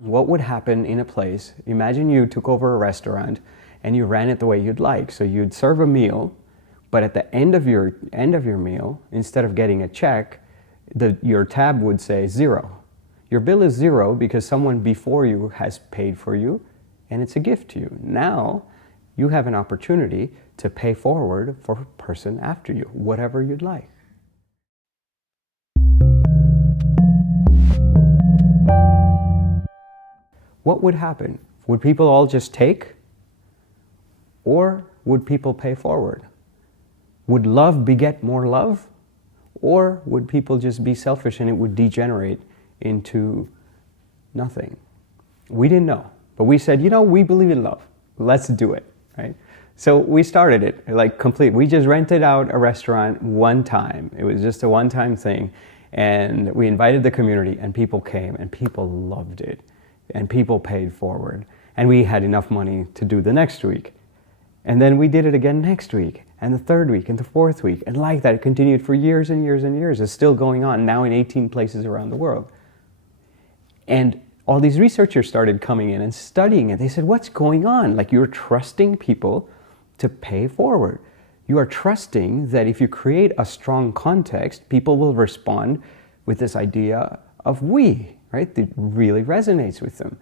What would happen in a place, imagine you took over a restaurant and you ran it the way you'd like. So you'd serve a meal, but at the end of your meal, instead of getting a check, your tab would say 0. Your bill is 0 because someone before you has paid for you, and it's a gift to you. Now, you have an opportunity to pay forward for a person after you, whatever you'd like. What would happen? Would people all just take? Or would people pay forward? Would love beget more love? Or would people just be selfish and it would degenerate into nothing? We didn't know, but we said, you know, we believe in love. Let's do it, right? So we started it, like complete. We just rented out a restaurant one time. It was just a one-time thing. And we invited the community and people came and people loved it. And people paid forward. And we had enough money to do the next week. And then we did it again next week, and the third week, and the fourth week. And like that, it continued for years and years and years. It's still going on now in 18 places around the world. And all these researchers started coming in and studying it. They said, what's going on? Like, you're trusting people to pay forward. You are trusting that if you create a strong context, people will respond with this idea of we, right? That really resonates with them.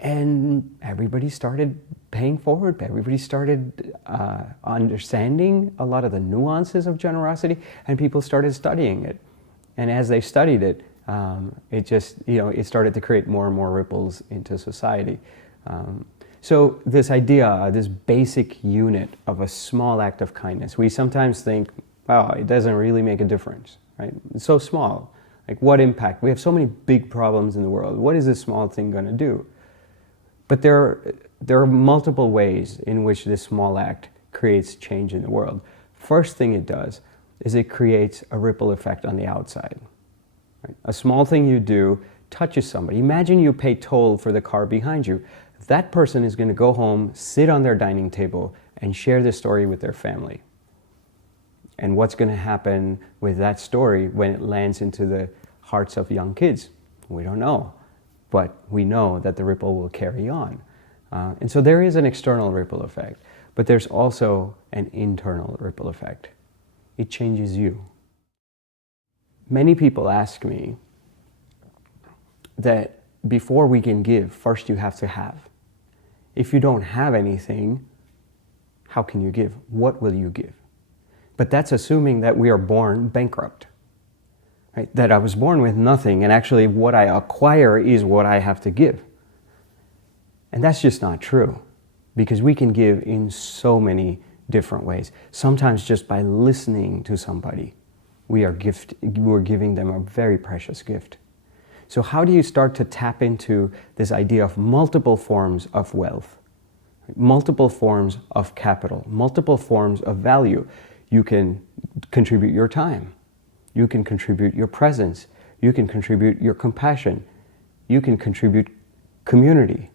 And everybody started paying forward. Everybody started understanding a lot of the nuances of generosity, and people started studying it. And as they studied it, it just, it started to create more and more ripples into society. So this idea, this basic unit of a small act of kindness, we sometimes think, wow, it doesn't really make a difference, right? It's so small. Like, what impact? We have so many big problems in the world. What is this small thing going to do? But there are multiple ways in which this small act creates change in the world. First thing it does is it creates a ripple effect on the outside. Right? A small thing you do touches somebody. Imagine you pay toll for the car behind you. That person is going to go home, sit on their dining table, and share this story with their family. And what's going to happen with that story when it lands into the hearts of young kids? We don't know, but we know that the ripple will carry on. And so there is an external ripple effect, but there's also an internal ripple effect. It changes you. Many people ask me that before we can give, first you have to have. If you don't have anything, how can you give? What will you give? But that's assuming that we are born bankrupt, right? That I was born with nothing, and actually what I acquire is what I have to give. And that's just not true, because we can give in so many different ways. Sometimes just by listening to somebody, we're giving them a very precious gift. So how do you start to tap into this idea of multiple forms of wealth, multiple forms of capital, multiple forms of value? You can contribute your time. You can contribute your presence. You can contribute your compassion. You can contribute community.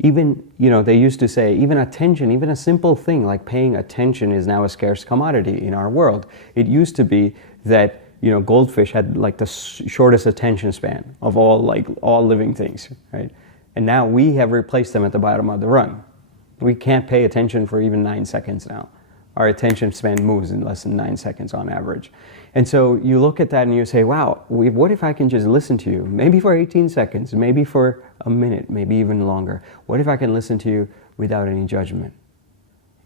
Even, they used to say, even attention, even a simple thing like paying attention is now a scarce commodity in our world. It used to be that, goldfish had like the shortest attention span of all living things, right? And now we have replaced them at the bottom of the rung. We can't pay attention for even 9 seconds now. Our attention span moves in less than 9 seconds on average. And so you look at that and you say, wow, what if I can just listen to you? Maybe for 18 seconds, maybe for a minute, maybe even longer. What if I can listen to you without any judgment?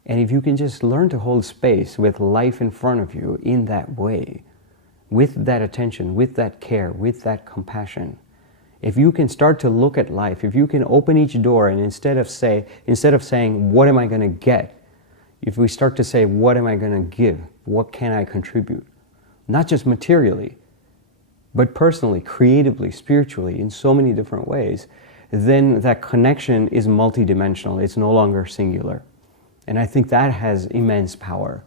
And if you can just learn to hold space with life in front of you in that way, with that attention, with that care, with that compassion, if you can start to look at life, if you can open each door and instead of saying, what am I going to get? If we start to say, what am I going to give? What can I contribute? Not just materially, but personally, creatively, spiritually, in so many different ways, then that connection is multidimensional. It's no longer singular. And I think that has immense power.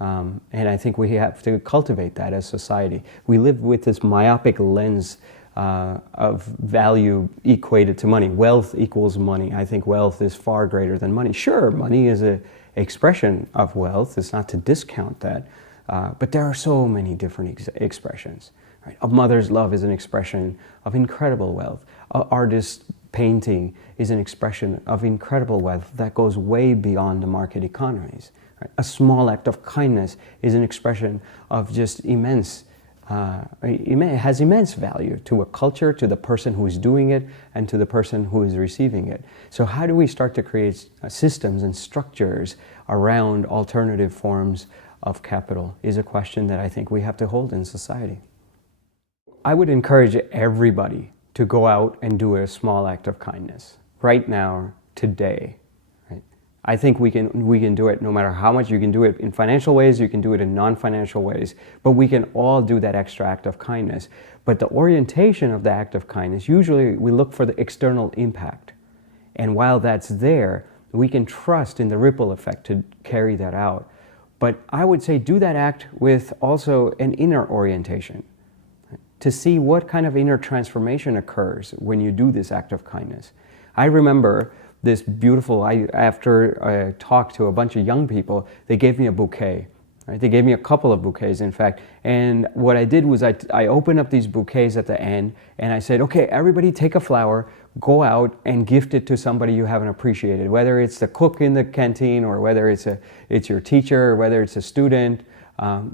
And I think we have to cultivate that as society. We live with this myopic lens of value equated to money. Wealth equals money. I think wealth is far greater than money. Sure, money is an expression of wealth. It's not to discount that. But there are so many different expressions. Right? A mother's love is an expression of incredible wealth. An artist's painting is an expression of incredible wealth that goes way beyond the market economies. Right? A small act of kindness is an expression of just immense, it has immense value to a culture, to the person who is doing it, and to the person who is receiving it. So how do we start to create systems and structures around alternative forms of capital is a question that I think we have to hold in society. I would encourage everybody to go out and do a small act of kindness right now, today. Right? I think we can do it no matter how much. You can do it in financial ways, you can do it in non-financial ways, but we can all do that extra act of kindness. But the orientation of the act of kindness, usually we look for the external impact. And while that's there, we can trust in the ripple effect to carry that out. But I would say do that act with also an inner orientation, to see what kind of inner transformation occurs when you do this act of kindness. I remember this beautiful, after I talked to a bunch of young people, they gave me a bouquet. Right? They gave me a couple of bouquets, in fact. And what I did was I opened up these bouquets at the end, and I said, okay, everybody take a flower, go out and gift it to somebody you haven't appreciated, whether it's the cook in the canteen, or whether it's your teacher, or whether it's a student.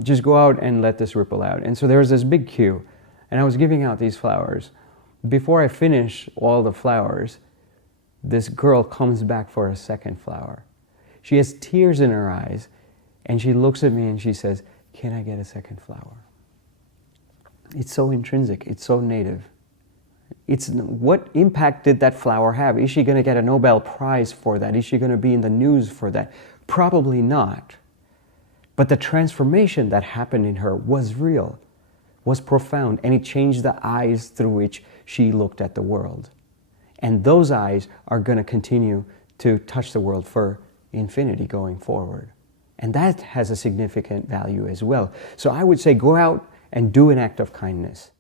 Just go out and let this ripple out. And so there was this big queue, and I was giving out these flowers. Before I finish all the flowers, this girl comes back for a second flower. She has tears in her eyes, and she looks at me and she says, "Can I get a second flower?" It's so intrinsic, it's so native. What impact did that flower have? Is she going to get a Nobel Prize for that? Is she going to be in the news for that? Probably not. But the transformation that happened in her was real, was profound, and it changed the eyes through which she looked at the world. And those eyes are going to continue to touch the world for infinity going forward. And that has a significant value as well. So I would say go out and do an act of kindness.